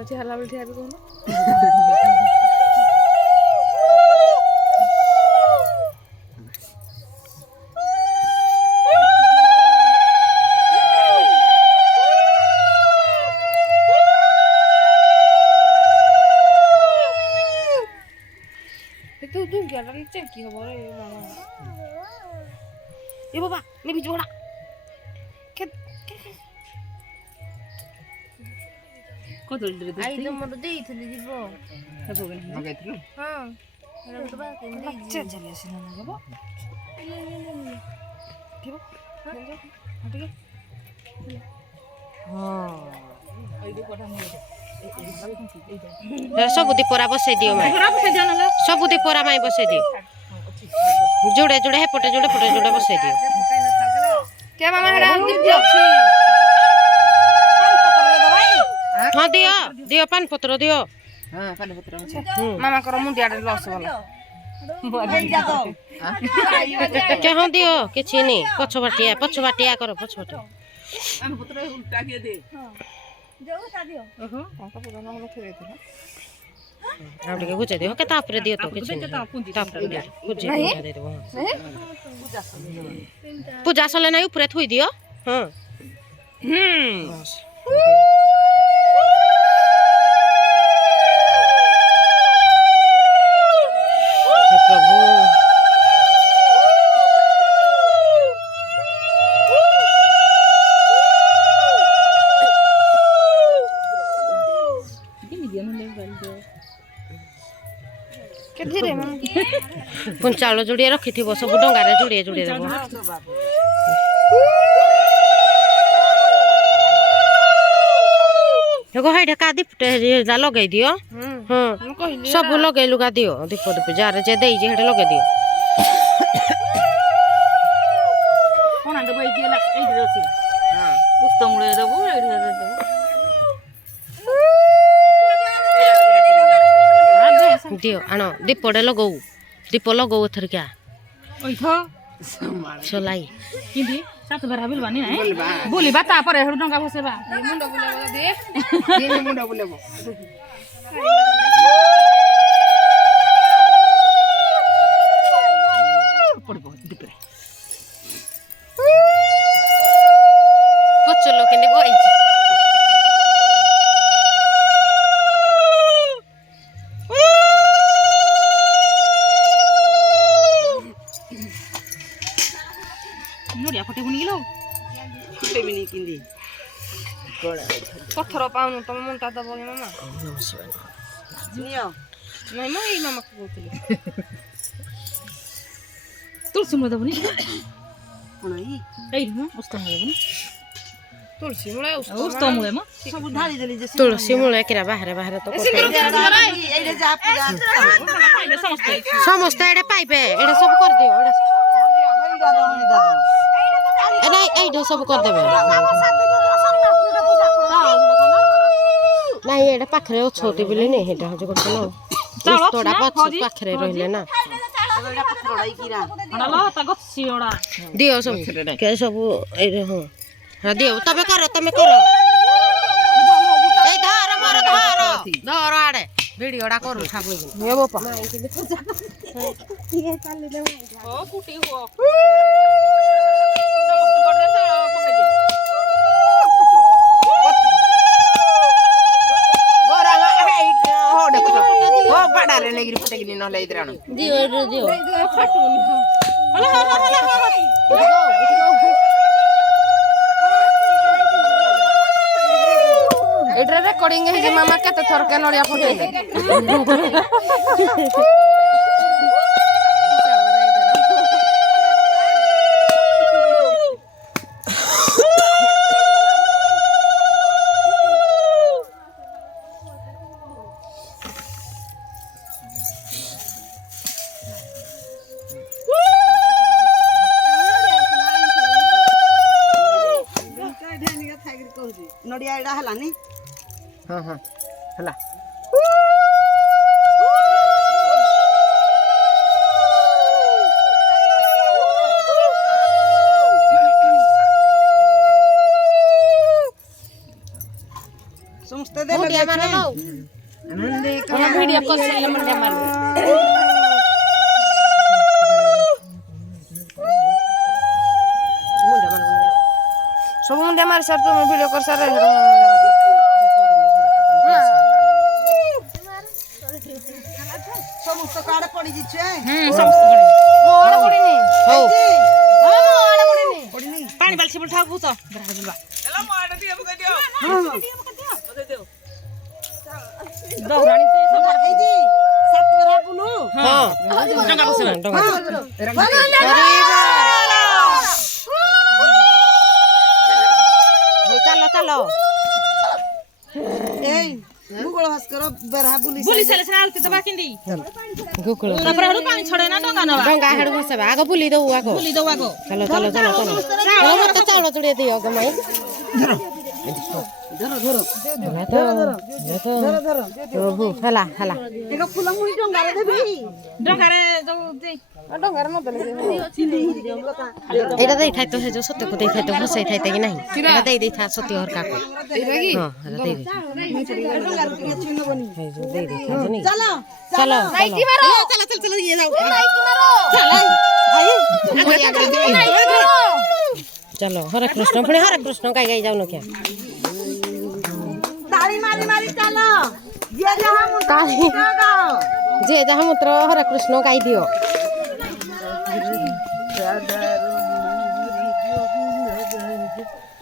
ଘରେ ଠିଆ ହେଲା ବେଳେ ଠିଆ ବି କହୁନ तू क्या चेक की खबर है मामा ये बाबा मैं भी जोड़ा कत आई तो मत देइथली जीवो कतो मगाइथलु हां एरा तो बा बच्चा चले सिना लगबो केबो हटिके हां आई दे कोठा नहीं सब दीपरा बसै दियो मैं सब दीपरा माई बसै दियो जोड़े जोड़े हे पटे जोड़े बसै दियो के मामा हेरा दियो हां दियो दियो पान पत्र दियो हां पान पत्र मामा कर मुंडिया लस वाला के हां दियो किछि नहीं पछ बाटिया करो पछ बाटिया पान पत्र उल्टा के दे जो सा दियो काका पुराना हम फेरे थे आप के गुजे दियो के तापरे दियो तो किछ नहीं तापरे दियो गुजे दे दो पूजा सले नहीं ऊपर थोई दियो हां बस हे प्रभु पुन चाउल जोड़िए रखी थी सब डंगार जोड़िए जोड़िए देव हाई ढेका दीप लगे दियो हाँ सब लगे लुगा दियो दीप दीप जार जे दे लगे दियो दियो आनो दीप लगौ दीप लगौ थर क्या चलाई किंदी सात बार बिल बानी है बोली बाता पर हेडु डंगा फसेबा मुंडो बुलेबो दे दिने मुंडो बुलेबो पड़बो दीप रे पचलो केने गोइची नोडिया फटे बुनी लो फटे बिनी किंदी पत्थर पाउनु तम मनता दबो मामा नियो नहीं मैं मामा को बोलतली तुलसी मुळे दबनी कोणाई एई न उस्ता मुळे बनी तुलसी मुळे उस्ता मुळे म सब धारी देली जे तुलसी मुळे केरा बाहर बाहर तो एई रे जा पूजा समस्त एडे पाइबे एडे सब कर दियो एडे एडे सब कर देबे नहीं एडे पाखरे छोटी बिले नहीं हेटा हो करत न तोड़ा पाखरे रहले ना दियो सब के सब ए हां हां दियो तबे करो तमे करो ए धार मोर धार आड़े वीडियोडा करू खाबो हे बापा ये चल दे ओ कुटी हो बाडारे लेगिरी फटेगिनी न ले इधर दियो दियो फटुनी एड्रे रेकॉर्डिंग है जे मामा केते थर के नड़िया फटेले नड़िया एडा हलानी हां हां हला समस्त दे लगे मारो लो वीडियो कॉल से मुंडे मारो सब मुंडे मार सर तुम वीडियो कर सर समस्त काढ पडी जिचे समस्त मोड पडीनी हो मोड पडीनी पाणी बालशी बोल ठाकू तो एला मोड दियो बक दियो दौराणी ते सबर जी सात बरा बुलू हां डंगा बसला डंगा हो चलो चलो ए गुगळ भास्कर बरा बुली बुली साले साल ते बाकिंदी गुगळ तापर हडू पानी छडे ना डंगा न डंगा हडू बसबा आगो बुली दऊ आगो चलो चलो चलो चलो चलो मत चावल चुड़े दियो गो मई प्रभु हला हला एका फुला मुळी डंगारे देबी डंगारे जो जे डंगारे न देले चिंदी हिरी देम लता एटा देई थाय तो हे जो सत्य को देई थाय तो हसई थाय कि नहीं एटा देई देई था सत्य हर का को देबी हां एटा देई दे डंगारे के चिन्ह बनी हे जो देई दे था नहीं चलो चलो नाइकी मारो चलो चल चल ये जाओ नाइकी मारो चलो हरे कृष्ण पुणे हरे कृष्ण गाई गाई जाऊ न क्या ताली मारी मारी चलो जे जहां ताली जे जहां मूत्र हरे कृष्ण गाई दियो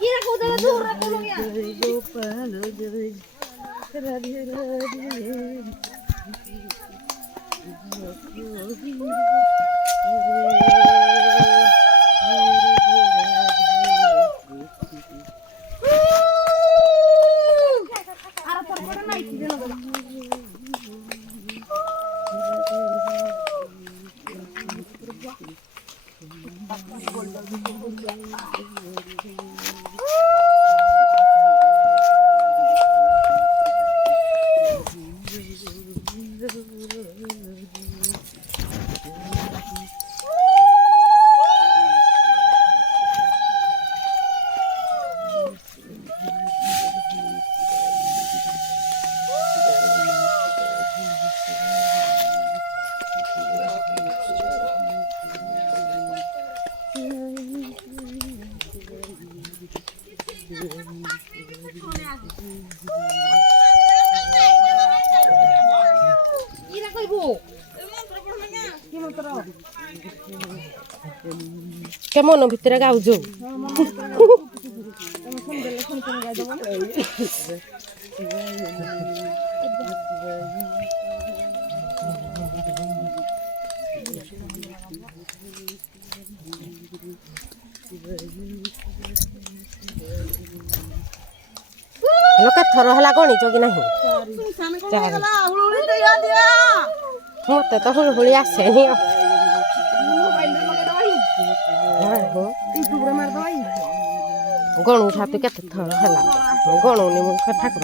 ये को दे दूर रखो गया के मन भितर गाउजो लोके थर हला गणित कि नहीं मत तो हुलहुली आसेनी गणु ठाते केते थर हला गणुनी मु ठाकुर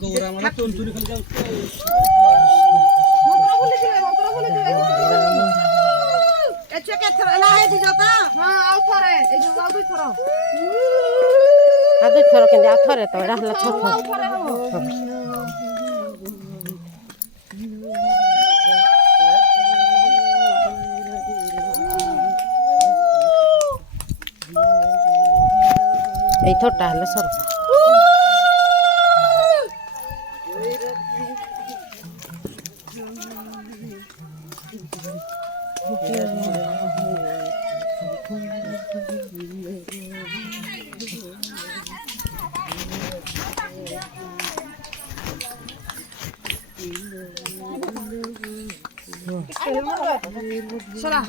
गौरा माने चोलचुरी खाली जाऊ एचे के थरला है जी जाता हां आउ थरे ए जो आउ दुई थरो आ दुई थरो केंदे आ थरे तो एडा हला छ এই থরটা হলে সর Salah.